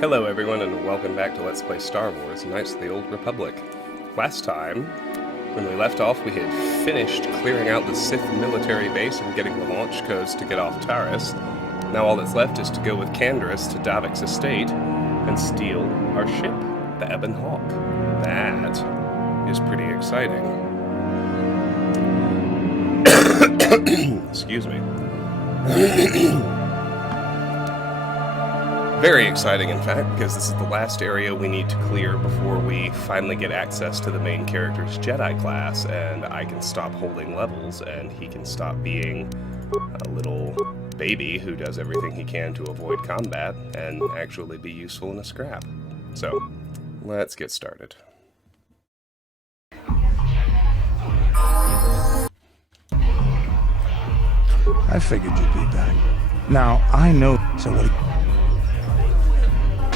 Hello everyone and welcome back to Let's Play Star Wars Knights of the Old Republic. Last time, when we left off, we had finished clearing out the Sith military base and getting the launch codes to get off Taris. Now all that's left is to go with Taris to Davik's estate and steal our ship, the Ebon Hawk. That is pretty exciting. Excuse me. Very exciting, in fact, because this is the last area we need to clear before we finally get access to the main character's Jedi class, and I can stop holding levels, and he can stop being a little baby who does everything he can to avoid combat and actually be useful in a scrap. So, let's get started. I figured you'd be back. Now, I know, so what...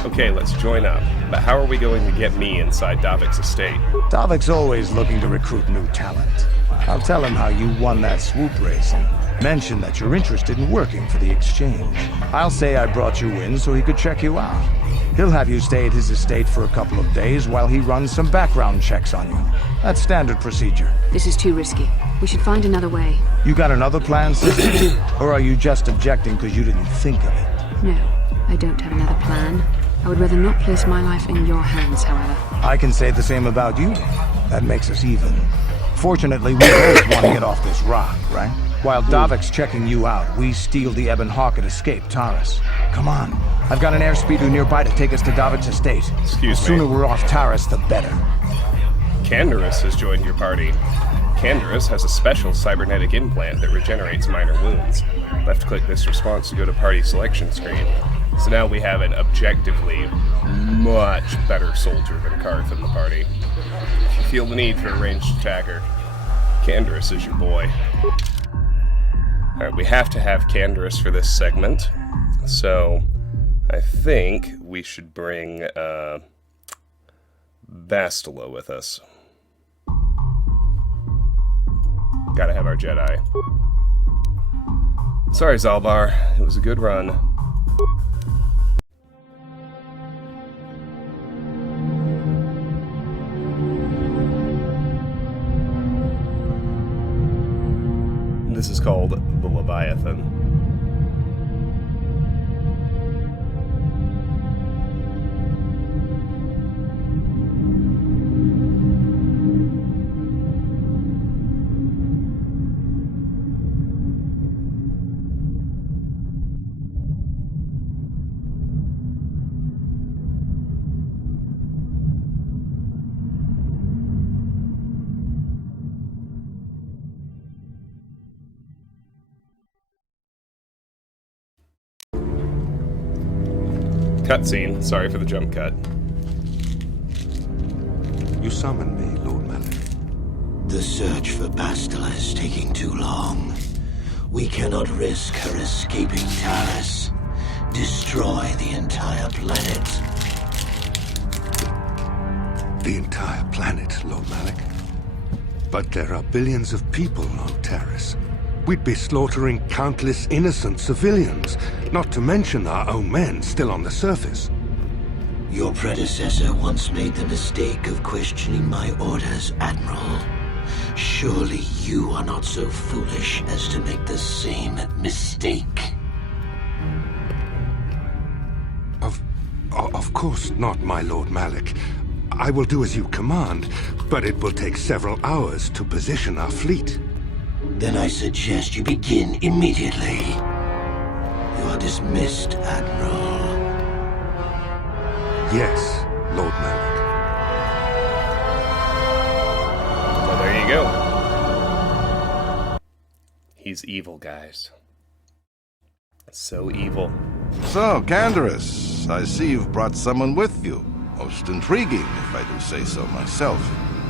Okay, let's join up. But how are we going to get me inside Davik's estate? Davik's always looking to recruit new talent. I'll tell him how you won that swoop race and mention that you're interested in working for the exchange. I'll say I brought you in so he could check you out. He'll have you stay at his estate for a couple of days while he runs some background checks on you. That's standard procedure. This is too risky. We should find another way. You got another plan, sister? Or are you just objecting because you didn't think of it? No, I don't have another plan. I would rather not place my life in your hands, however. I can say the same about you. That makes us even. Fortunately, we both want to get off this rock, right? While Davik's checking you out, we steal the Ebon Hawk and escape Taris. Come on. I've got an airspeeder nearby to take us to Davik's estate. Excuse me. The sooner we're off Taris, the better. Taris has joined your party. Taris has a special cybernetic implant that regenerates minor wounds. Left-click this response to go to party selection screen. So now we have an objectively much better soldier than Karth in the party. If you feel the need for a ranged attacker, Taris is your boy. Alright, we have to have Taris for this segment, so I think we should bring Bastila with us. Gotta have our Jedi. Sorry, Zalbar. It was a good run. This is called the Leviathan. Cutscene. Sorry for the jump cut. You summoned me, Lord Malik. The search for Bastila is taking too long. We cannot risk her escaping Taris. Destroy the entire planet. The entire planet, Lord Malik. But there are billions of people on Taris. We'd be slaughtering countless innocent civilians, not to mention our own men still on the surface. Your predecessor once made the mistake of questioning my orders, Admiral. Surely you are not so foolish as to make the same mistake. Of course not, my Lord Malik. I will do as you command, but it will take several hours to position our fleet. Then I suggest you begin immediately. You are dismissed, Admiral. Yes, Lord Malik. Well, there you go. He's evil, guys. So evil. So, Taris, I see you've brought someone with you. Most intriguing, if I do say so myself.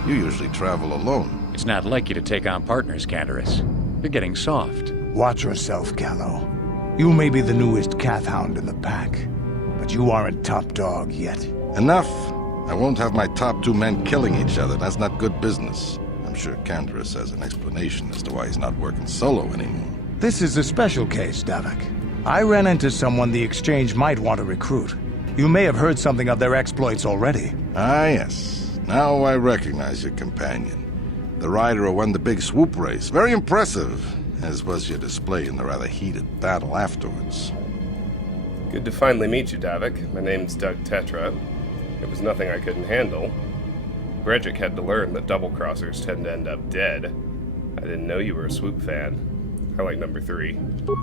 You usually travel alone. It's not like you to take on partners, Taris. You're getting soft. Watch yourself, Gallo. You may be the newest Cathhound in the pack, but you aren't top dog yet. Enough. I won't have my top two men killing each other. That's not good business. I'm sure Taris has an explanation as to why he's not working solo anymore. This is a special case, Davik. I ran into someone the exchange might want to recruit. You may have heard something of their exploits already. Ah, yes. Now I recognize your companion. The rider who won the big swoop race. Very impressive, as was your display in the rather heated battle afterwards. Good to finally meet you, Davik. My name's Doug Tetra. It was nothing I couldn't handle. Bredgick had to learn that double-crossers tend to end up dead. I didn't know you were a swoop fan. I like number 3.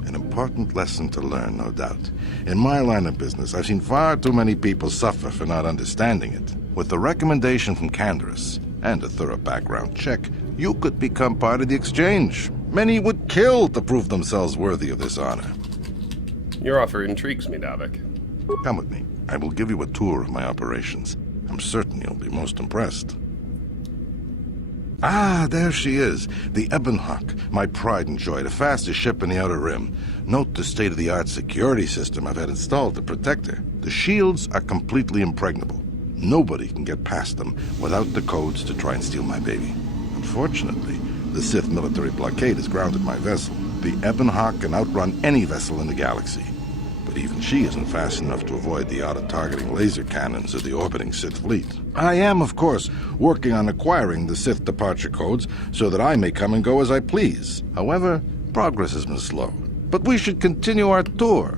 An important lesson to learn, no doubt. In my line of business, I've seen far too many people suffer for not understanding it. With the recommendation from Candaris and a thorough background check, you could become part of the exchange. Many would kill to prove themselves worthy of this honor. Your offer intrigues me, Davik. Come with me. I will give you a tour of my operations. I'm certain you'll be most impressed. Ah, there she is, the Ebenhawk, my pride and joy, the fastest ship in the Outer Rim. Note the state-of-the-art security system I've had installed to protect her. The shields are completely impregnable. Nobody can get past them without the codes to try and steal my baby. Unfortunately, the Sith military blockade has grounded my vessel. The Ebenhawk can outrun any vessel in the galaxy. But even she isn't fast enough to avoid the auto-targeting laser cannons of the orbiting Sith fleet. I am, of course, working on acquiring the Sith departure codes so that I may come and go as I please. However, progress has been slow. But we should continue our tour.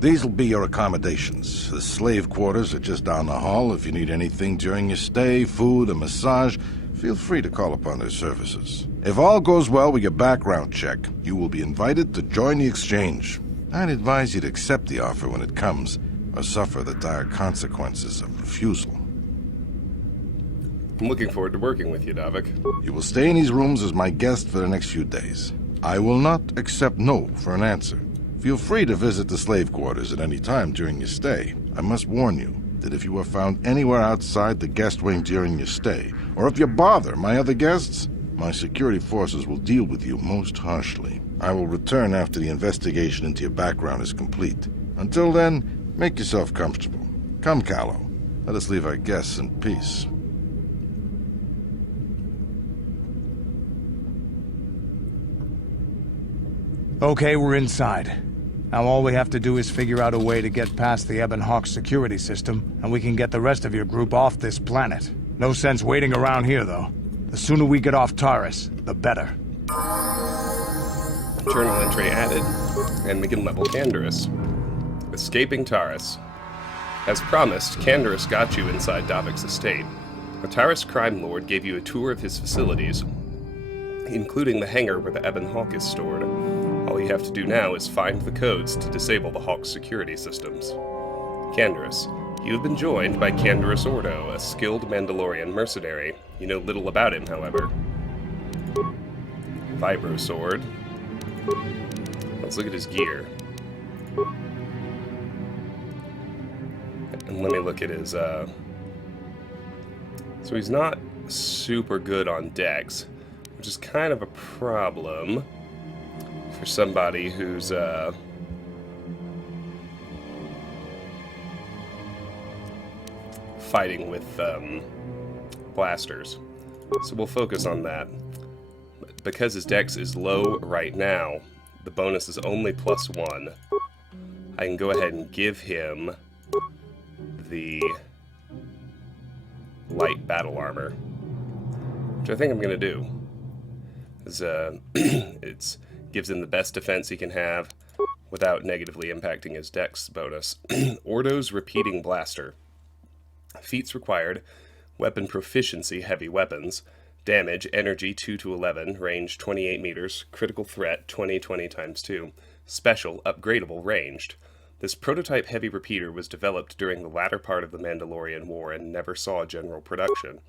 These will be your accommodations. The slave quarters are just down the hall. If you need anything during your stay, food, a massage, feel free to call upon their services. If all goes well with your background check, you will be invited to join the exchange. I'd advise you to accept the offer when it comes, or suffer the dire consequences of refusal. I'm looking forward to working with you, Davik. You will stay in these rooms as my guest for the next few days. I will not accept no for an answer. Feel free to visit the slave quarters at any time during your stay. I must warn you that if you are found anywhere outside the guest wing during your stay, or if you bother my other guests, my security forces will deal with you most harshly. I will return after the investigation into your background is complete. Until then, make yourself comfortable. Come, Callow. Let us leave our guests in peace. Okay, we're inside. Now all we have to do is figure out a way to get past the Ebon Hawk security system, and we can get the rest of your group off this planet. No sense waiting around here, though. The sooner we get off Taris, the better. Journal entry added, and we can level Candaris. Escaping Taris. As promised, Candaris got you inside Davik's estate. A Taris crime lord gave you a tour of his facilities, including the hangar where the Ebon Hawk is stored. All you have to do now is find the codes to disable the Hawk's security systems. Candaris. You have been joined by Candaris Ordo, a skilled Mandalorian mercenary. You know little about him, however. Vibro sword. Let's look at his gear. And let me look at his, So he's not super good on dex, which is kind of a problem for somebody who's, fighting with blasters. So we'll focus on that. Because his dex is low right now, the bonus is only +1. I can go ahead and give him the light battle armor, which I think I'm going to do. It gives him the best defense he can have without negatively impacting his dex bonus. Ordo's Repeating Blaster. Feats required: weapon proficiency, heavy weapons, damage, energy 2 to 11, range 28 meters, critical threat 20 times 2, special, upgradable, ranged. This prototype heavy repeater was developed during the latter part of the Mandalorian War and never saw general production.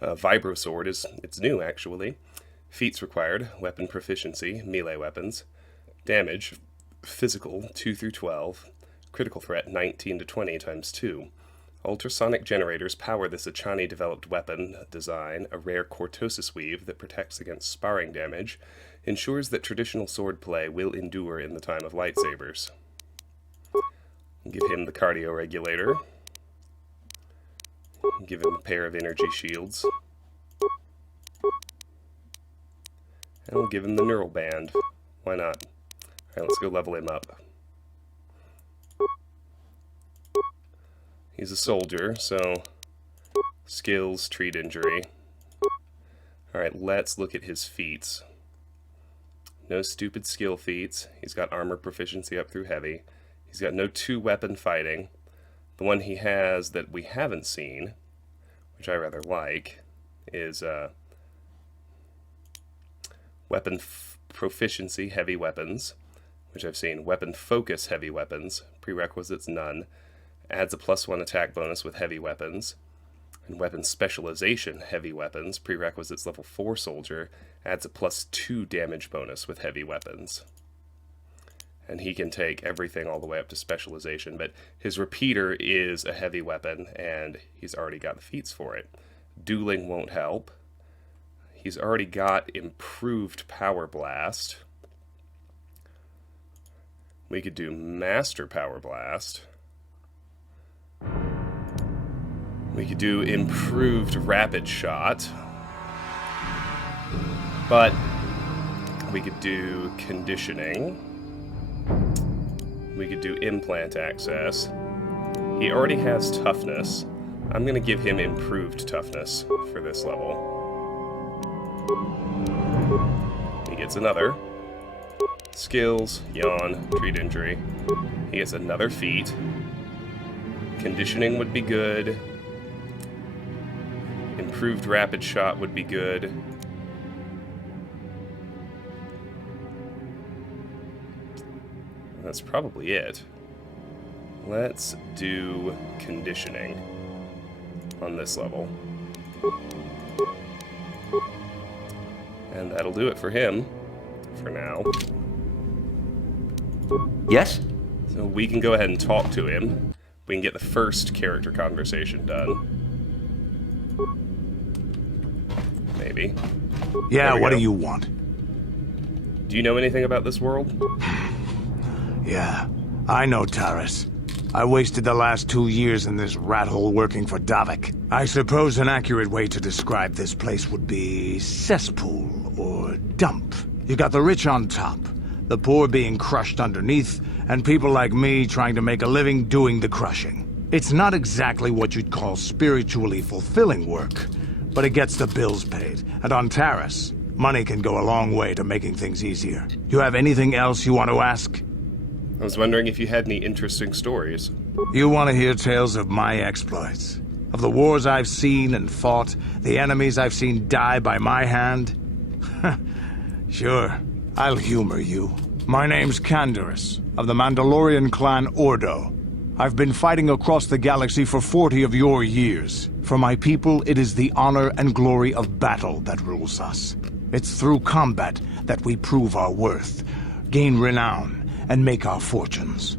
Vibro sword it's new actually. Feats required: weapon proficiency, melee weapons, damage, physical 2 through 12, critical threat 19 to 20 times 2. Ultrasonic generators power this Achani-developed weapon design. A rare cortosis weave that protects against sparring damage ensures that traditional swordplay will endure in the time of lightsabers. Give him the cardio regulator. Give him a pair of energy shields. And we'll give him the neural band. Why not? Alright, let's go level him up. He's a soldier, so skills, treat injury. Alright, let's look at his feats. No stupid skill feats. He's got armor proficiency up through heavy. He's got no 2-weapon fighting. The one he has that we haven't seen, which I rather like, is weapon proficiency, heavy weapons, which I've seen. Weapon focus, heavy weapons. Prerequisites, none. Adds a +1 attack bonus with heavy weapons. And weapon specialization, heavy weapons. Prerequisites level 4 soldier. Adds a +2 damage bonus with heavy weapons. And he can take everything all the way up to specialization, but his repeater is a heavy weapon, and he's already got the feats for it. Dueling won't help. He's already got improved power blast. We could do master power blast. We could do improved rapid shot. But we could do conditioning. We could do implant access. He already has toughness. I'm going to give him improved toughness for this level. He gets another. Skills, yawn, treat injury. He gets another feat. Conditioning would be good. Improved rapid shot would be good. That's probably it. Let's do conditioning on this level. And that'll do it for him, for now. Yes? So we can go ahead and talk to him. We can get the first character conversation done. Maybe. Yeah, what do you want? Do you know anything about this world? Yeah, I know Taris. I wasted the last 2 years in this rat hole working for Davik. I suppose an accurate way to describe this place would be cesspool or dump. You got the rich on top, the poor being crushed underneath, and people like me trying to make a living doing the crushing. It's not exactly what you'd call spiritually fulfilling work, but it gets the bills paid. And on Taris, money can go a long way to making things easier. You have anything else you want to ask? I was wondering if you had any interesting stories. You want to hear tales of my exploits? Of the wars I've seen and fought, the enemies I've seen die by my hand? Sure, I'll humor you. My name's Canderous, of the Mandalorian clan Ordo. I've been fighting across the galaxy for 40 of your years. For my people, it is the honor and glory of battle that rules us. It's through combat that we prove our worth, gain renown, and make our fortunes.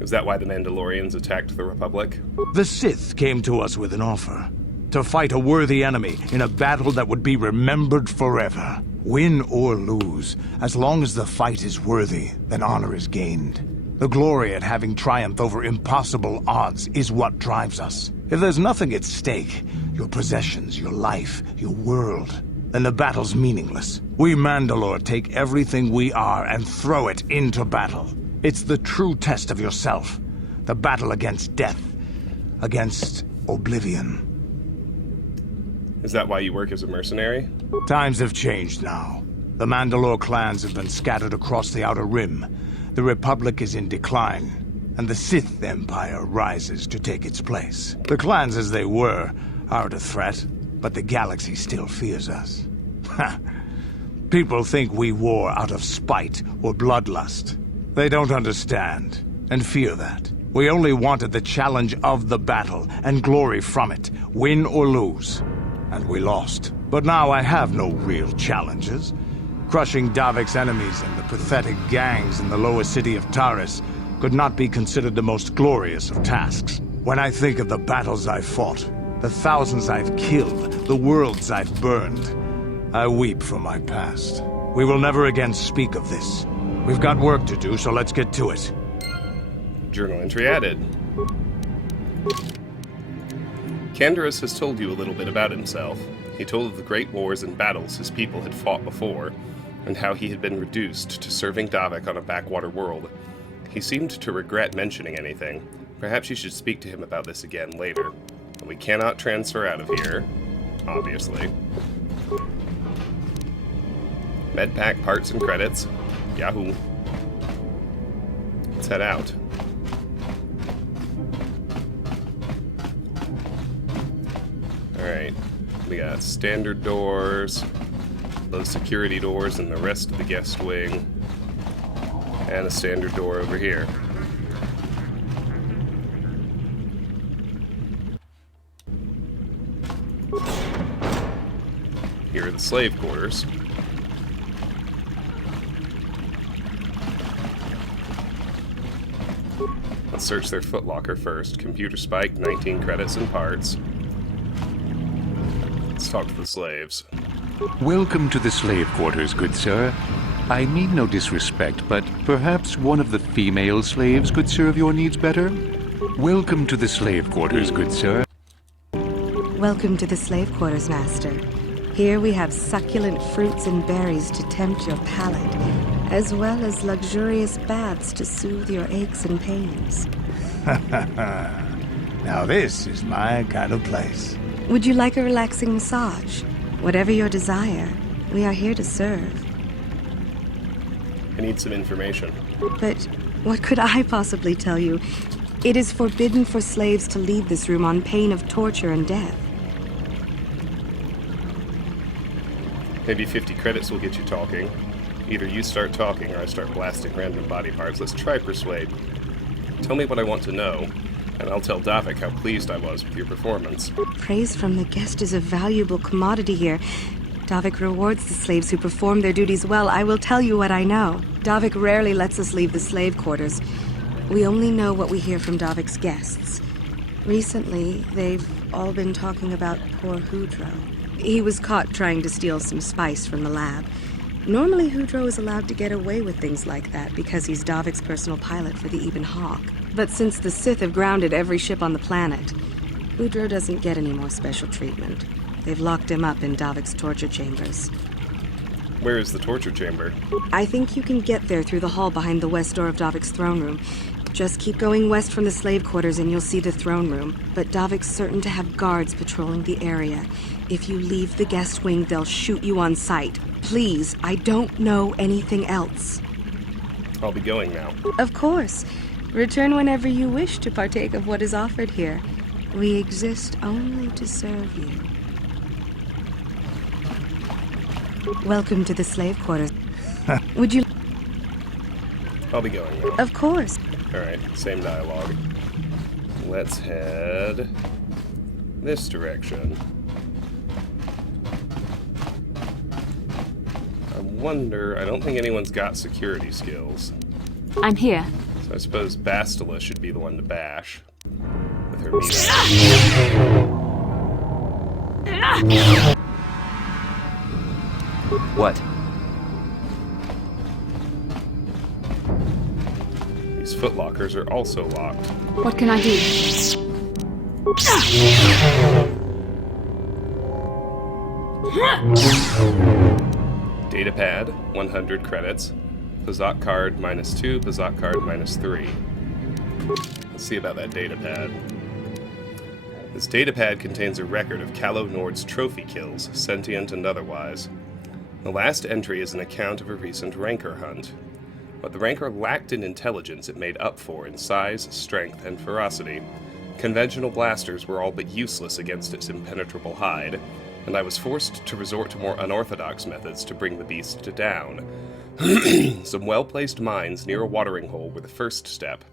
Is that why the Mandalorians attacked the Republic? The Sith came to us with an offer. To fight a worthy enemy in a battle that would be remembered forever. Win or lose, as long as the fight is worthy, then honor is gained. The glory at having triumphed over impossible odds is what drives us. If there's nothing at stake, your possessions, your life, your world, then the battle's meaningless. We Mandalore take everything we are and throw it into battle. It's the true test of yourself. The battle against death. Against oblivion. Is that why you work as a mercenary? Times have changed now. The Mandalore clans have been scattered across the Outer Rim. The Republic is in decline, and the Sith Empire rises to take its place. The clans as they were aren't a threat, but the galaxy still fears us. People think we war out of spite or bloodlust. They don't understand, and fear that. We only wanted the challenge of the battle, and glory from it, win or lose. And we lost. But now I have no real challenges. Crushing Davik's enemies and the pathetic gangs in the lowest city of Taris could not be considered the most glorious of tasks. When I think of the battles I've fought, the thousands I've killed, the worlds I've burned, I weep for my past. We will never again speak of this. We've got work to do, so let's get to it. Journal entry added. Canderous has told you a little bit about himself. He told of the great wars and battles his people had fought before, and how he had been reduced to serving Davik on a backwater world. He seemed to regret mentioning anything. Perhaps you should speak to him about this again later. And we cannot transfer out of here, obviously. Medpack parts and credits. Yahoo. Let's head out. Alright. We got standard doors, those security doors in the rest of the guest wing, and a standard door over here. Here are the slave quarters. Let's search their footlocker first. Computer spike, 19 credits and parts. Let's talk to the slaves. Welcome to the slave quarters, good sir. I mean no disrespect, but perhaps one of the female slaves could serve your needs better? Welcome to the slave quarters, good sir. Welcome to the slave quarters, master. Here we have succulent fruits and berries to tempt your palate, as well as luxurious baths to soothe your aches and pains. Now this is my kind of place. Would you like a relaxing massage? Whatever your desire, we are here to serve. I need some information. But what could I possibly tell you? It is forbidden for slaves to leave this room on pain of torture and death. Maybe 50 credits will get you talking. Either you start talking or I start blasting random body parts. Let's try persuade. Tell me what I want to know, and I'll tell Davik how pleased I was with your performance. Praise from the guest is a valuable commodity here. Davik rewards the slaves who perform their duties well. I will tell you what I know. Davik rarely lets us leave the slave quarters. We only know what we hear from Davik's guests. Recently, they've all been talking about poor Hooray. He was caught trying to steal some spice from the lab. Normally, Hooray is allowed to get away with things like that because he's Davik's personal pilot for the Ebon Hawk. But since the Sith have grounded every ship on the planet, Hooray doesn't get any more special treatment. They've locked him up in Davik's torture chambers. Where is the torture chamber? I think you can get there through the hall behind the west door of Davik's throne room. Just keep going west from the slave quarters and you'll see the throne room. But Davik's certain to have guards patrolling the area. If you leave the guest wing, they'll shoot you on sight. Please, I don't know anything else. I'll be going now. Of course. Return whenever you wish to partake of what is offered here. We exist only to serve you. Welcome to the slave quarters. Would you... I'll be going now. Of course. Alright, same dialogue. Let's head this direction. I don't think anyone's got security skills. I'm here. So I suppose Bastila should be the one to bash. With her meat. What? These footlockers are also locked. What can I do? Datapad, 100 credits. Pazak card -2, Pazak card -3. Let's see about that datapad. This datapad contains a record of Calo Nord's trophy kills, sentient and otherwise. The last entry is an account of a recent rancor hunt. What the rancor lacked in intelligence it made up for in size, strength, and ferocity. Conventional blasters were all but useless against its impenetrable hide, and I was forced to resort to more unorthodox methods to bring the beast down. Some well-placed mines near a watering hole were the first step.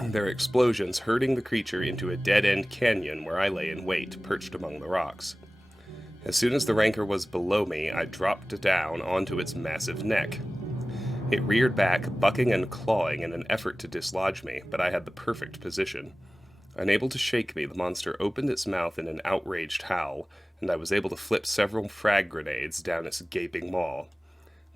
Their explosions hurting the creature into a dead-end canyon where I lay in wait, perched among the rocks. As soon as the rancor was below me, I dropped down onto its massive neck. It reared back, bucking and clawing in an effort to dislodge me, but I had the perfect position. Unable to shake me, the monster opened its mouth in an outraged howl, and I was able to flip several frag grenades down its gaping maw.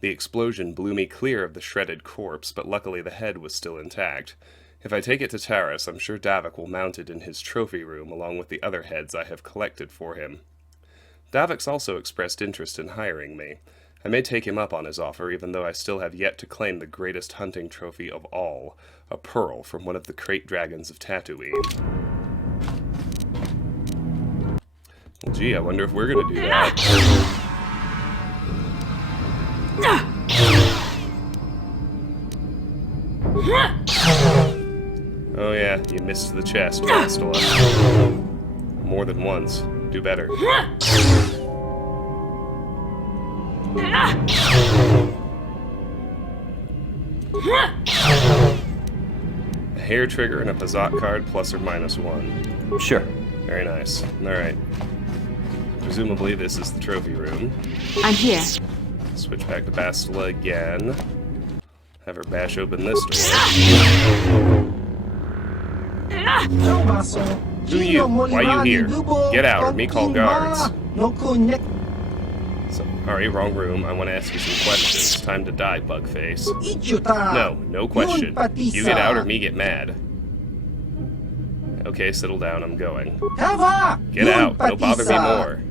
The explosion blew me clear of the shredded corpse, but luckily the head was still intact. If I take it to Taris, I'm sure Davik will mount it in his trophy room along with the other heads I have collected for him. Davik's also expressed interest in hiring me. I may take him up on his offer, even though I still have yet to claim the greatest hunting trophy of all, a pearl from one of the crate dragons of Tatooine. Well, gee, I wonder if we're gonna do that. Oh yeah, you missed the chest, Bastila. More than once. Do better. A hair trigger and a Pazat card, plus or minus 1. Sure. Very nice. Alright. Presumably this is the trophy room. I'm here. Switch back to Bastila again. Have her bash open this door. Who you? Why you here? Get out, or me call guards. Sorry, wrong room. I want to ask you some questions. Time to die, Bugface. No question. You get out or me get mad. Okay, settle down, I'm going. Get out, don't bother me more.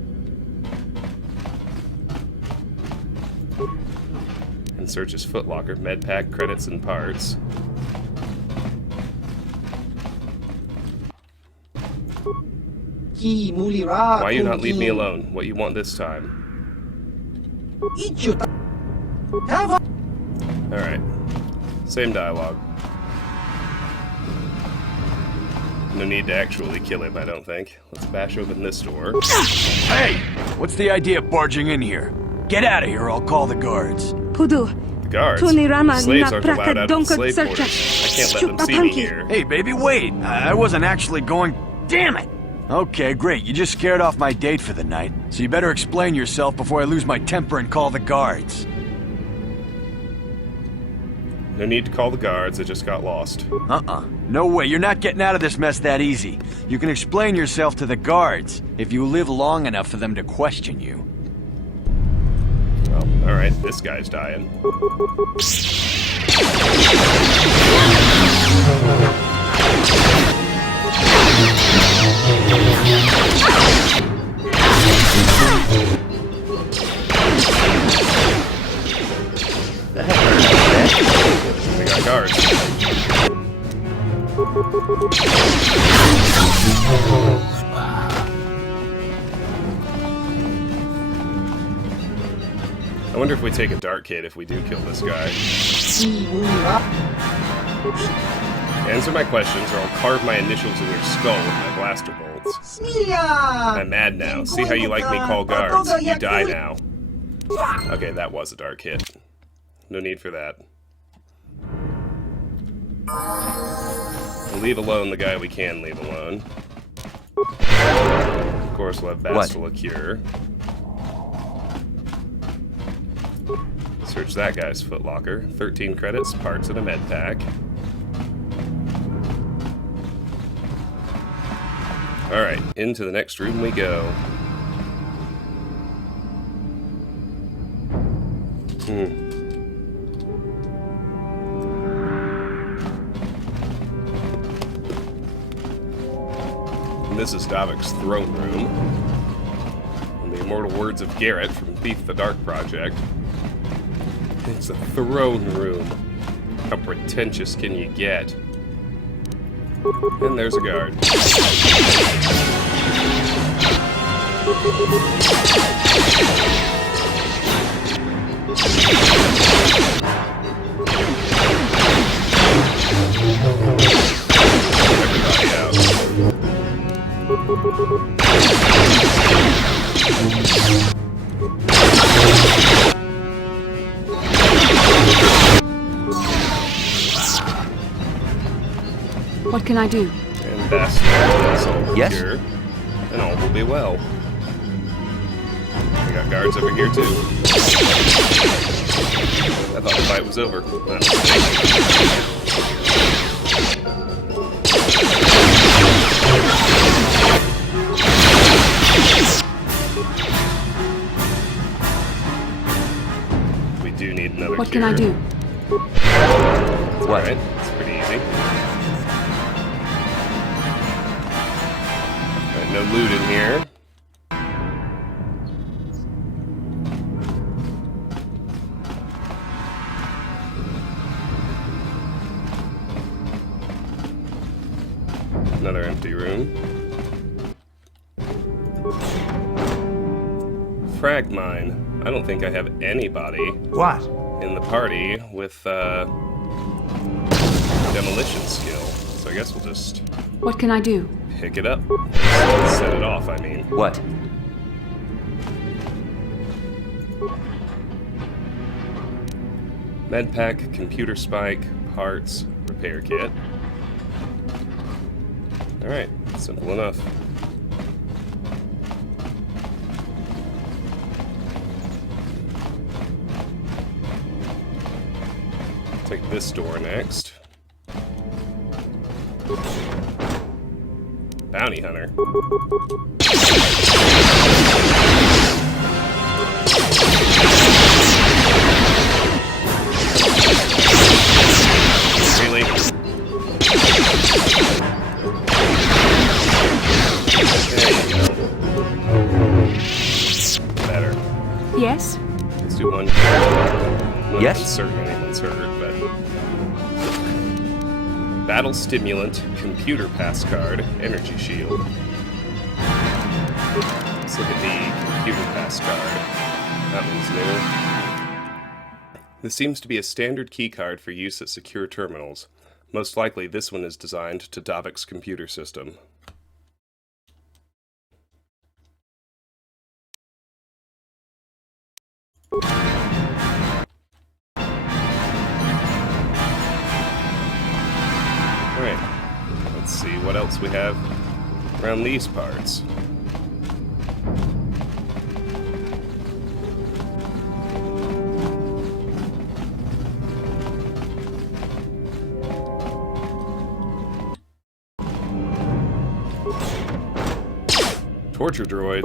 And search his footlocker, medpack, credits, and parts. Why you not leave me alone? What you want this time? Alright. Same dialogue. No need to actually kill him, I don't think. Let's bash open this door. Hey! What's the idea of barging in here? Get out of here or I'll call the guards. The guards? Slaves aren't allowed out of the slave quarters. I can't let them see me here. Hey, baby, wait! I wasn't actually going... Damn it! Okay, great. You just scared off my date for the night. So you better explain yourself before I lose my temper and call the guards. No need to call the guards, I just got lost. No way, you're not getting out of this mess that easy. You can explain yourself to the guards, if you live long enough for them to question you. Well, alright, this guy's dying. We got guards. I wonder if we take a Dark Kid if we do kill this guy. Answer my questions or I'll carve my initials in your skull with my blaster bolts. I'm mad now. See how you like me call guards. You die now. Okay, that was a Dark Hit. No need for that. We'll leave alone the guy we can leave alone. Of course, we'll have Bastila cure. Search that guy's footlocker. 13 credits, parts, and a med pack. Alright, into the next room we go. And this is Davik's throne room. In the immortal words of Garrett from Thief the Dark Project, it's a throne room. How pretentious can you get? And there's a guard. Everybody out. What can I do? And Bastila Yes? here, and all will be well. We got guards over here too. I thought the fight was over. We do need another What can I do? What? Alright, it's pretty easy. Right, no loot in here. Another empty room. Frag mine. I don't think I have anybody What? in the party with demolition skill. So I guess we'll just What can I do? pick it up. Set it off, I mean. What? Medpack, computer spike, parts, repair kit. Alright, simple enough. Take this door next. Bounty hunter. Really? There you go. Better. Yes? Let's do one. Not Yes? certain anyone's hurt, but battle stimulant, computer pass card, energy shield. Let's look at the computer pass card. That one's new. This seems to be a standard keycard for use at secure terminals. Most likely, this one is designed to Davik's computer system. Alright, let's see what else we have around these parts. Torture droids.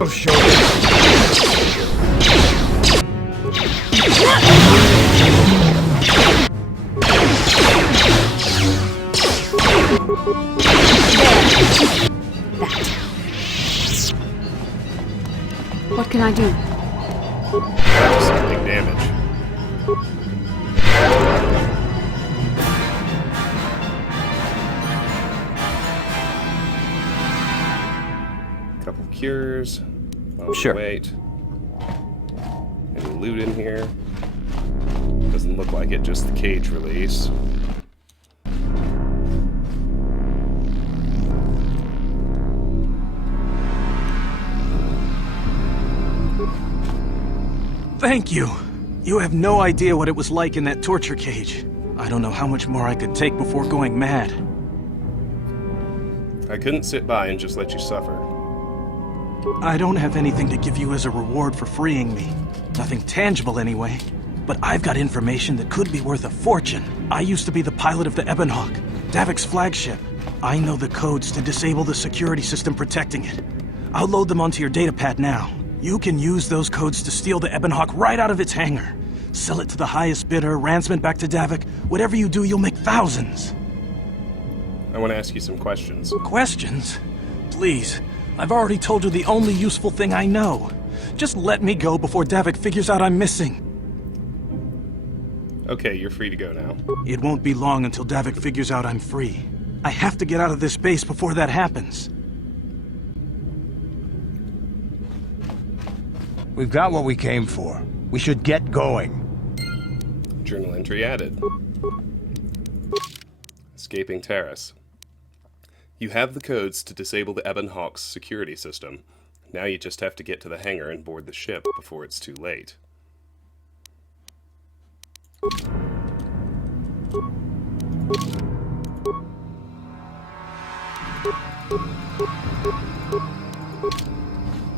Oh, sure. What can I do? Big damage. Couple cures. Sure. Wait. Any loot in here? Doesn't look like it, just the cage release. Thank you. You have no idea what it was like in that torture cage. I don't know how much more I could take before going mad. I couldn't sit by and just let you suffer. I don't have anything to give you as a reward for freeing me. Nothing tangible anyway. But I've got information that could be worth a fortune. I used to be the pilot of the Ebonhawk, Davik's flagship. I know the codes to disable the security system protecting it. I'll load them onto your datapad now. You can use those codes to steal the Ebonhawk right out of its hangar. Sell it to the highest bidder, ransom it back to Davik. Whatever you do, you'll make thousands. I want to ask you some questions. Questions? Please. I've already told you the only useful thing I know. Just let me go before Davik figures out I'm missing. Okay, you're free to go now. It won't be long until Davik figures out I'm free. I have to get out of this base before that happens. We've got what we came for. We should get going. Journal entry added. Escaping Taris. You have the codes to disable the Ebon Hawk's security system. Now you just have to get to the hangar and board the ship before it's too late.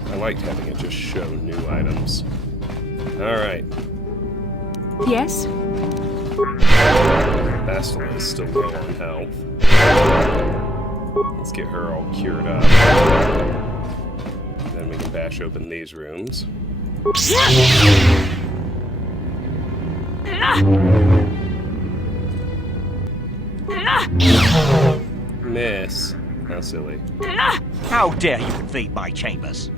I liked having it just show new items. Alright. Yes? Bastila is still low on health. Let's get her all cured up. Then we can bash open these rooms. Miss. Now silly. How dare you invade my chambers?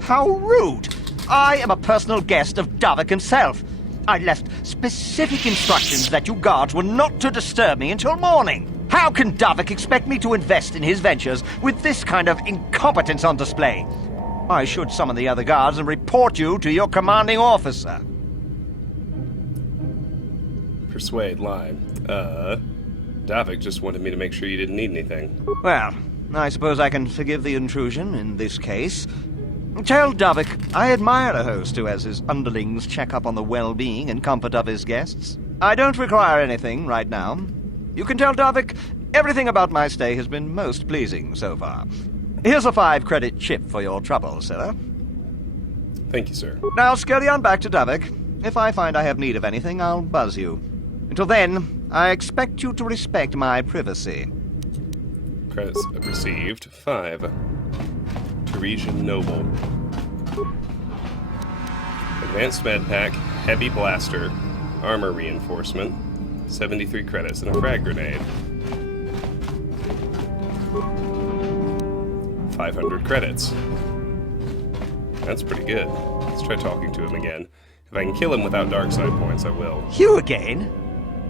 How rude! I am a personal guest of Davik himself. I left specific instructions that you guards were not to disturb me until morning. How can Davik expect me to invest in his ventures with this kind of incompetence on display? I should summon the other guards and report you to your commanding officer. Persuade, lie. Davik just wanted me to make sure you didn't need anything. Well, I suppose I can forgive the intrusion in this case. Tell Davik I admire a host who has his underlings check up on the well-being and comfort of his guests. I don't require anything right now. You can tell Davik everything about my stay has been most pleasing so far. Here's a 5-credit chip for your trouble, sir. Thank you, sir. Now scurry on back to Davik. If I find I have need of anything, I'll buzz you. Until then, I expect you to respect my privacy. Credits received. 5. Parisian Noble. Advanced Med Pack, Heavy Blaster, Armor Reinforcement, 73 credits, and a frag grenade. 500 credits. That's pretty good. Let's try talking to him again. If I can kill him without dark side points, I will. You again?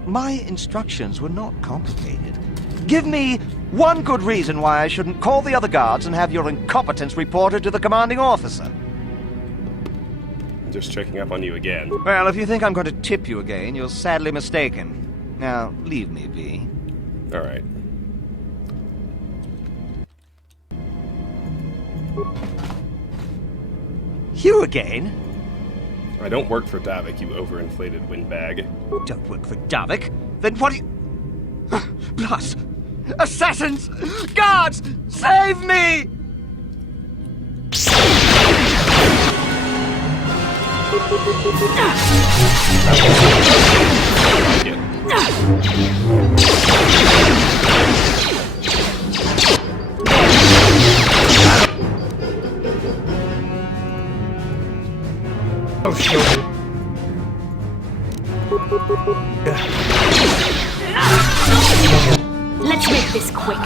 My instructions were not complicated. Give me one good reason why I shouldn't call the other guards and have your incompetence reported to the commanding officer. I'm just checking up on you again. Well, if you think I'm going to tip you again, you're sadly mistaken. Now, leave me be. All right. You again? I don't work for Davik, you overinflated windbag. Don't work for Davik? Then what do you... Plus, assassins! Guards! Save me! Oh, shit. Let's make this quick.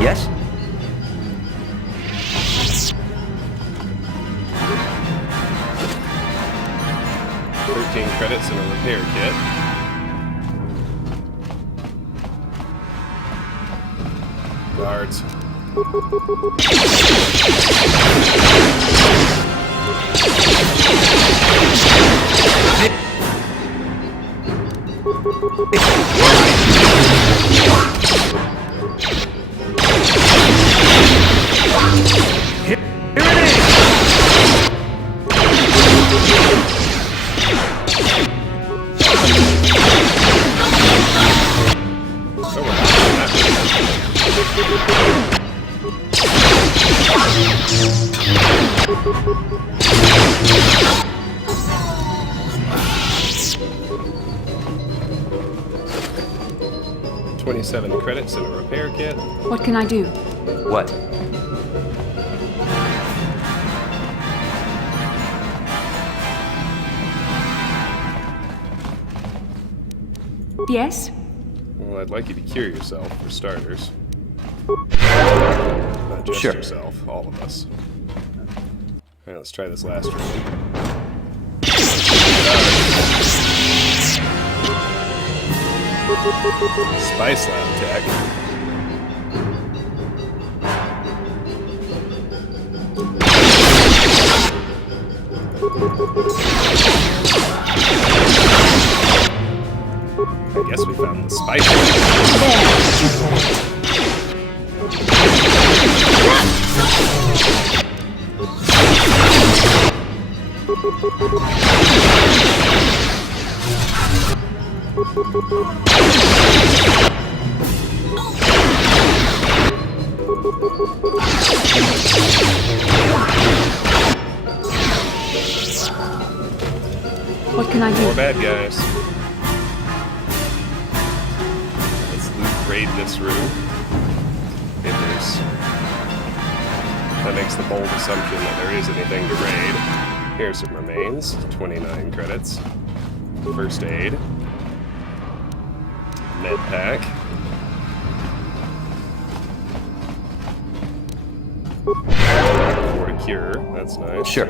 Yes? Credits and a repair kit. Guards. $27 credits and a repair kit. What can I do? What? Yes? Well, I'd like you to cure yourself, for starters. Not just yourself, all of us. Alright, let's try this last room. Spice Lab Tech. I guess we found the spice. What can I do? More bad guys. Let's loot raid this room. That makes the bold assumption that there is anything to raid. Here's some remains. 29 credits. First aid. Med pack. For a cure, that's nice. Sure.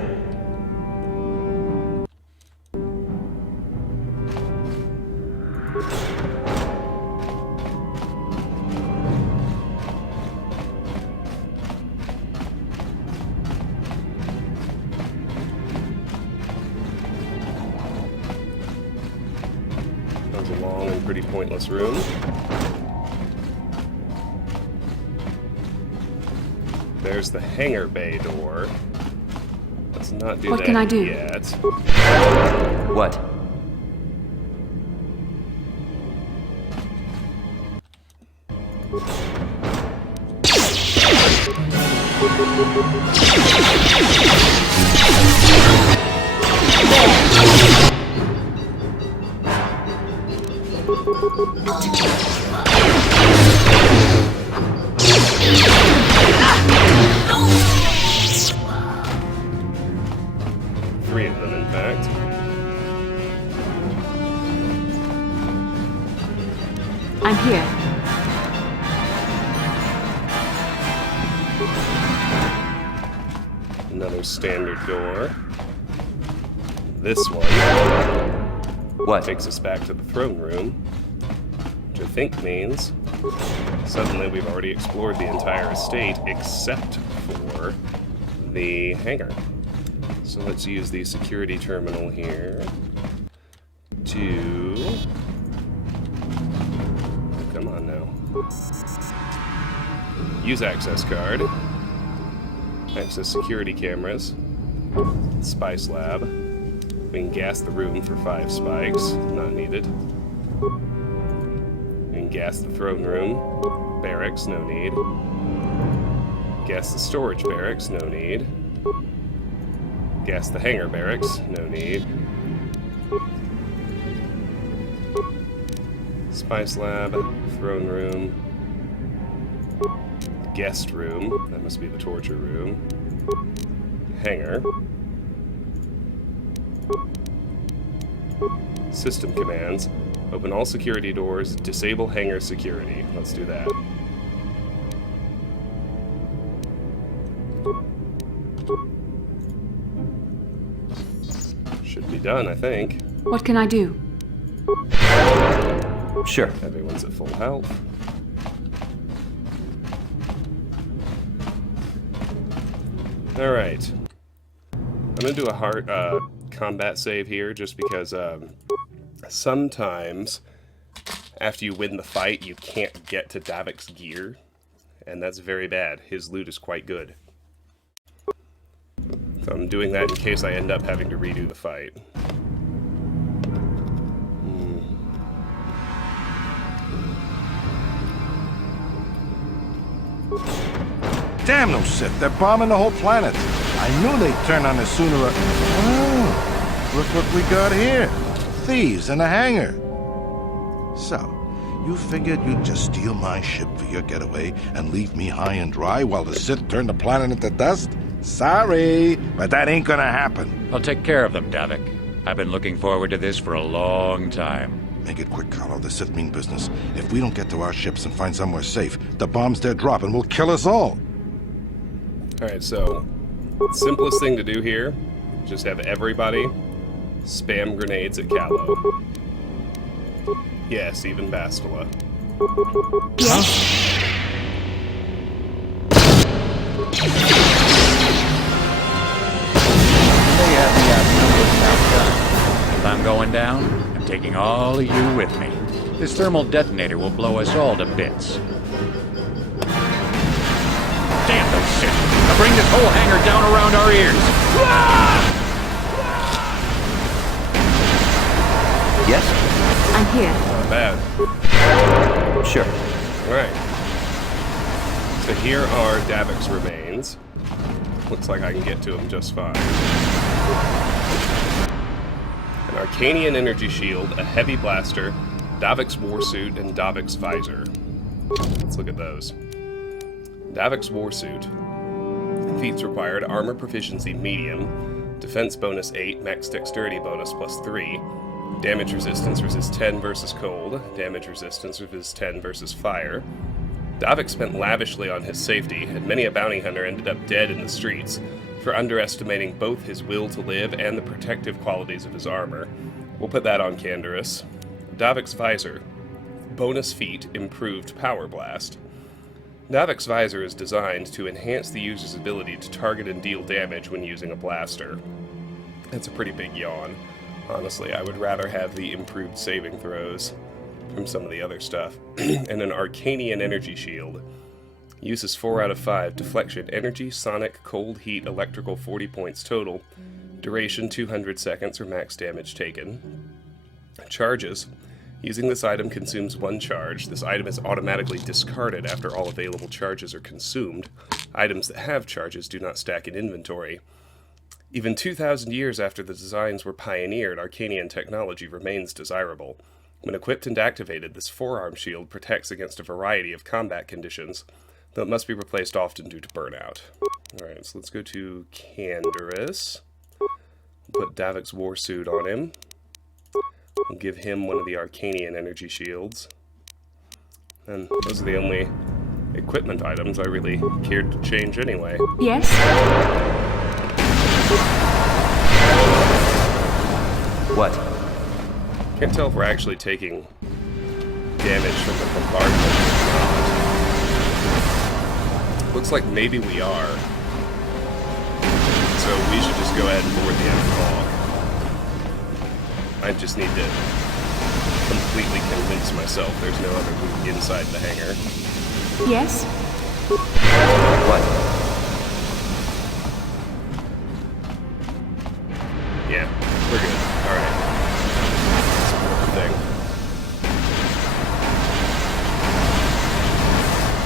That was a long and pretty pointless room. There's the hangar bay door. Let's not do What that can I do? yet. What? Three of them, in fact. I'm here. Another standard door. This one. What? Takes us back to the throne room, which I think means suddenly we've already explored the entire estate except for the hangar. So let's use the security terminal here to... Come on now. Use access card. Access security cameras. Spice lab. We can gas the room for 5 spikes. Not needed. We can gas the throne room. Barracks, no need. Gas the storage barracks, no need. Gas the hangar barracks, no need. Spice lab, throne room. Guest room, that must be the torture room. Hangar. System commands. Open all security doors, disable hangar security. Let's do that. Should be done, I think. What can I do? Sure. Everyone's at full health. Alright. I'm gonna do a hard combat save here just because sometimes after you win the fight you can't get to Davik's gear, and that's very bad. His loot is quite good. So I'm doing that in case I end up having to redo the fight. Damn those Sith, they're bombing the whole planet. I knew they'd turn on us sooner or... Oh, look what we got here. Thieves in a hangar. So, you figured you'd just steal my ship for your getaway and leave me high and dry while the Sith turn the planet into dust? Sorry, but that ain't gonna happen. I'll take care of them, Davik. I've been looking forward to this for a long time. Make it quick, Carlo. The Sith mean business. If we don't get to our ships and find somewhere safe, the bombs they're dropping will kill us all. Alright, so simplest thing to do here, just have everybody spam grenades at Callow. Yes, even Bastila. Yes. They have me outnumbered. If I'm going down, I'm taking all of you with me. This thermal detonator will blow us all to bits. Damn those shit! I'll bring this whole hangar down around our ears! Yes? I'm here. Not bad. Sure. Alright. So here are Davik's remains. Looks like I can get to him just fine. An Arcanian energy shield, a heavy blaster, Davik's warsuit, and Davik's visor. Let's look at those. Davik's warsuit. Feats required: armor proficiency medium, defense bonus 8, max dexterity bonus plus 3, damage resistance resist 10 versus cold, damage resistance resist 10 versus fire, Davik spent lavishly on his safety, and many a bounty hunter ended up dead in the streets for underestimating both his will to live and the protective qualities of his armor. We'll put that on Canderous. Davik's visor. Bonus feat, improved power blast. Davik's visor is designed to enhance the user's ability to target and deal damage when using a blaster. That's a pretty big yawn. Honestly, I would rather have the improved saving throws from some of the other stuff. And an Arcanian energy shield. Uses 4 out of 5. Deflection, energy, sonic, cold, heat, electrical, 40 points total. Duration, 200 seconds or max damage taken. Charges. Using this item consumes 1 charge. This item is automatically discarded after all available charges are consumed. Items that have charges do not stack in inventory. Even 2,000 years after the designs were pioneered, Arcanian technology remains desirable. When equipped and activated, this forearm shield protects against a variety of combat conditions, though it must be replaced often due to burnout. Alright, so let's go to Canderous. We'll put Davik's war suit on him. We'll give him one of the Arcanian energy shields. And those are the only equipment items I really cared to change anyway. Yes? What? Can't tell if we're actually taking damage from the bombardment or not. Looks like maybe we are. So we should just go ahead and board the Ebenhawk. I just need to completely convince myself there's no other loot inside the hangar. Yes? What? Yeah, we're good. Alright. Let's board the thing.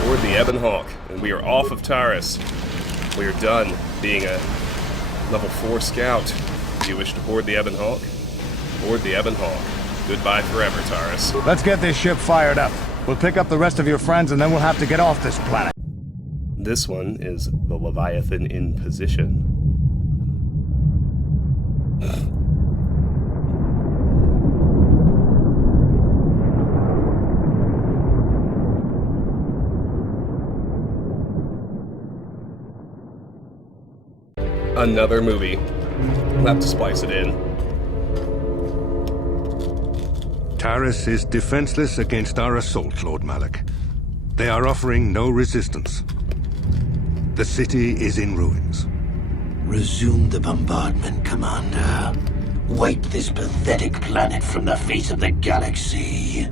Board the Ebenhawk, and we are off of Taris. We are done being a level 4 scout. Do you wish to board the Ebenhawk? Board the Ebenhawk. Goodbye forever, Taris. Let's get this ship fired up. We'll pick up the rest of your friends and then we'll have to get off this planet. This one is the Leviathan in position. Another movie. We'll have to splice it in. Taris is defenseless against our assault, Lord Malik. They are offering no resistance. The city is in ruins. Resume the bombardment, Commander. Wipe this pathetic planet from the face of the galaxy.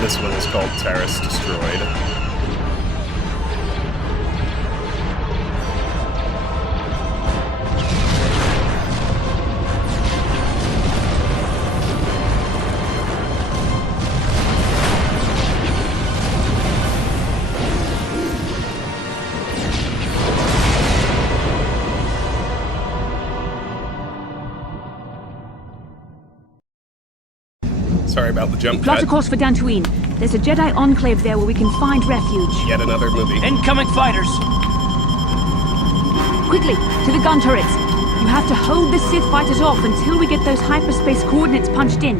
This one is called Taris Destroyed. Sorry about the jump Plot cut. a course for Dantooine. There's a Jedi enclave there where we can find refuge. Yet another movie. Incoming fighters! Quickly, to the gun turrets. You have to hold the Sith fighters off until we get those hyperspace coordinates punched in.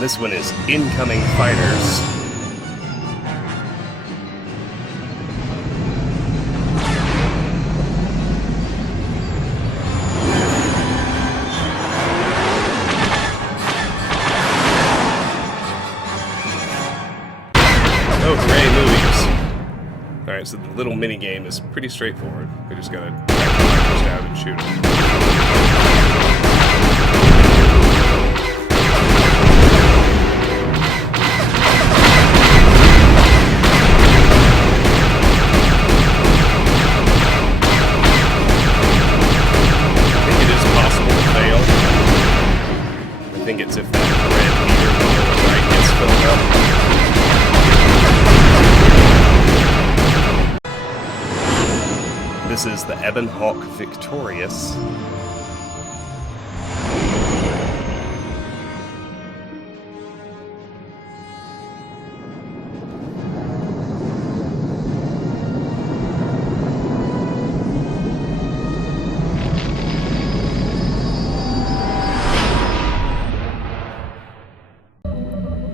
This one is Incoming Fighters. Oh, Hooray movies. Alright, so the little mini game is pretty straightforward. We just gotta track the fighters down and shoot them. I think it is possible to fail. I think it's if that red meter on the right gets filled up. This is the Ebenhawk Victorious.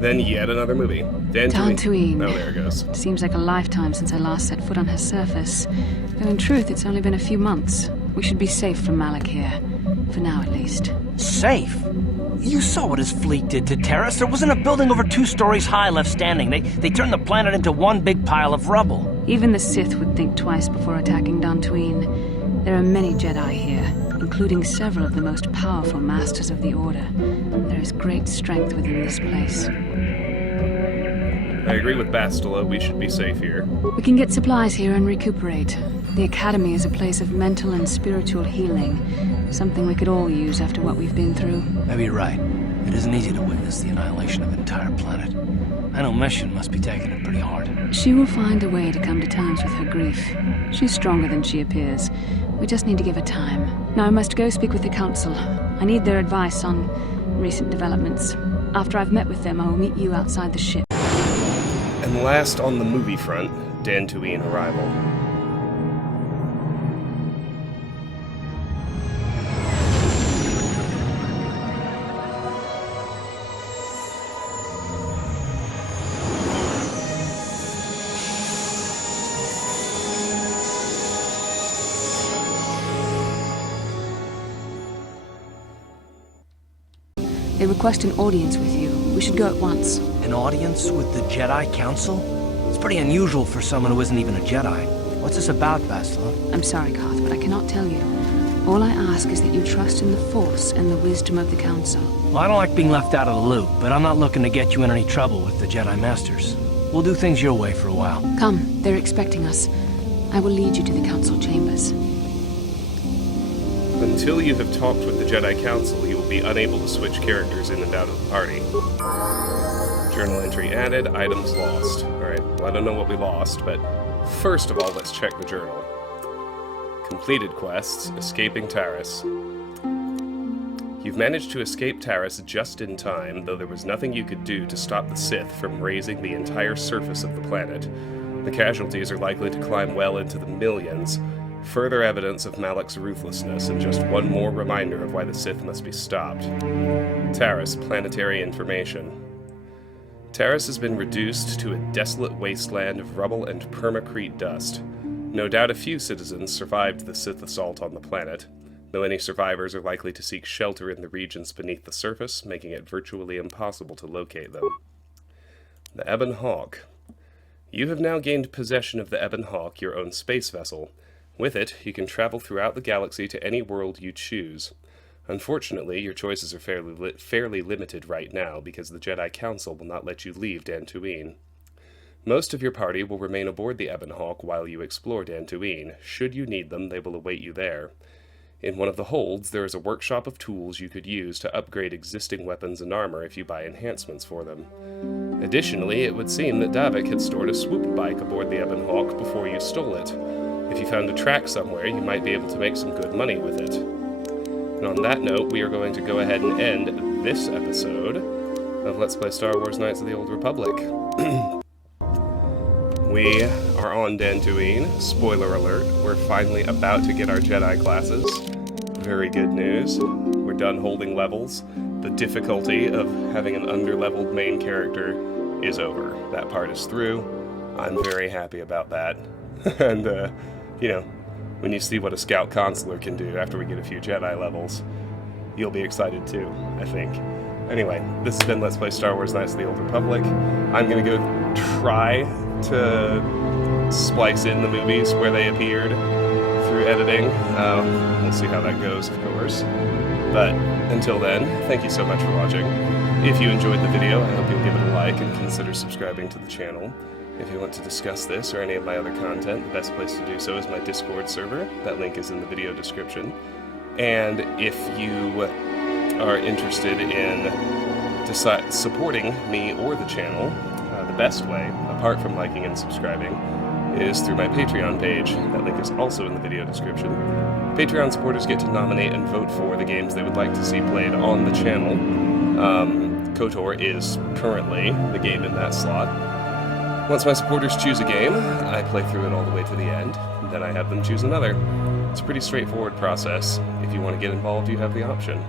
Then yet another movie. Dantooine. Oh, there it goes. Seems like a lifetime since I last set foot on her surface. Though in truth, it's only been a few months. We should be safe from Malik here. For now, at least. Safe? You saw what his fleet did to Taris. There wasn't a building over 2 stories high left standing. They turned the planet into one big pile of rubble. Even the Sith would think twice before attacking Dantooine. There are many Jedi here, including several of the most powerful masters of the Order. There is great strength within this place. I agree with Bastila, we should be safe here. We can get supplies here and recuperate. The Academy is a place of mental and spiritual healing, something we could all use after what we've been through. Maybe you're right. It isn't easy to witness the annihilation of an entire planet. I know Mission must be taking it pretty hard. She will find a way to come to terms with her grief. She's stronger than she appears. We just need to give her time. Now I must go speak with the Council. I need their advice on recent developments. After I've met with them, I will meet you outside the ship. And last on the movie front, Dantooine arrival. They request an audience with you. We should go at once. An audience with the Jedi Council? It's pretty unusual for someone who isn't even a Jedi. What's this about, Bastila? I'm sorry, Koth, but I cannot tell you. All I ask is that you trust in the Force and the wisdom of the Council. Well, I don't like being left out of the loop, but I'm not looking to get you in any trouble with the Jedi Masters. We'll do things your way for a while. Come, they're expecting us. I will lead you to the Council chambers. Until you have talked with the Jedi Council, you will be unable to switch characters in and out of the party. Journal entry added, items lost. Alright, well I don't know what we lost, but first of all, let's check the journal. Completed quests, escaping Taris. You've managed to escape Taris just in time, though there was nothing you could do to stop the Sith from razing the entire surface of the planet. The casualties are likely to climb well into the millions. Further evidence of Malik's ruthlessness, and just one more reminder of why the Sith must be stopped. Taris, planetary information. Taris has been reduced to a desolate wasteland of rubble and permacrete dust. No doubt a few citizens survived the Sith assault on the planet, though any survivors are likely to seek shelter in the regions beneath the surface, making it virtually impossible to locate them. The Ebon Hawk. You have now gained possession of the Ebon Hawk, your own space vessel. With it, you can travel throughout the galaxy to any world you choose. Unfortunately, your choices are fairly limited right now, because the Jedi Council will not let you leave Dantooine. Most of your party will remain aboard the Ebon Hawk while you explore Dantooine. Should you need them, they will await you there. In one of the holds, there is a workshop of tools you could use to upgrade existing weapons and armor if you buy enhancements for them. Additionally, it would seem that Davik had stored a swoop bike aboard the Ebon Hawk before you stole it. If you found a track somewhere, you might be able to make some good money with it. And on that note, we are going to go ahead and end this episode of Let's Play Star Wars Knights of the Old Republic. We are on Dantooine. Spoiler alert, we're finally about to get our Jedi classes. Very good news. We're done holding levels. The difficulty of having an under-leveled main character is over. That part is through. I'm very happy about that. And, you know, when you see what a Scout Consular can do after we get a few Jedi levels, you'll be excited too, I think. Anyway, this has been Let's Play Star Wars Knights of the Old Republic. I'm gonna go try to splice in the movies where they appeared through editing. We'll see how that goes, of course. But until then, thank you so much for watching. If you enjoyed the video, I hope you'll give it a like and consider subscribing to the channel. If you want to discuss this or any of my other content, the best place to do so is my Discord server. That link is in the video description. And if you are interested in supporting me or the channel, the best way, apart from liking and subscribing, is through my Patreon page. That link is also in the video description. Patreon supporters get to nominate and vote for the games they would like to see played on the channel. KOTOR is currently the game in that slot. Once my supporters choose a game, I play through it all the way to the end, and then I have them choose another. It's a pretty straightforward process. If you want to get involved, you have the option.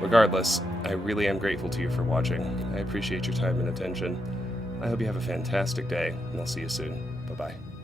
Regardless, I really am grateful to you for watching. I appreciate your time and attention. I hope you have a fantastic day, and I'll see you soon. Bye-bye.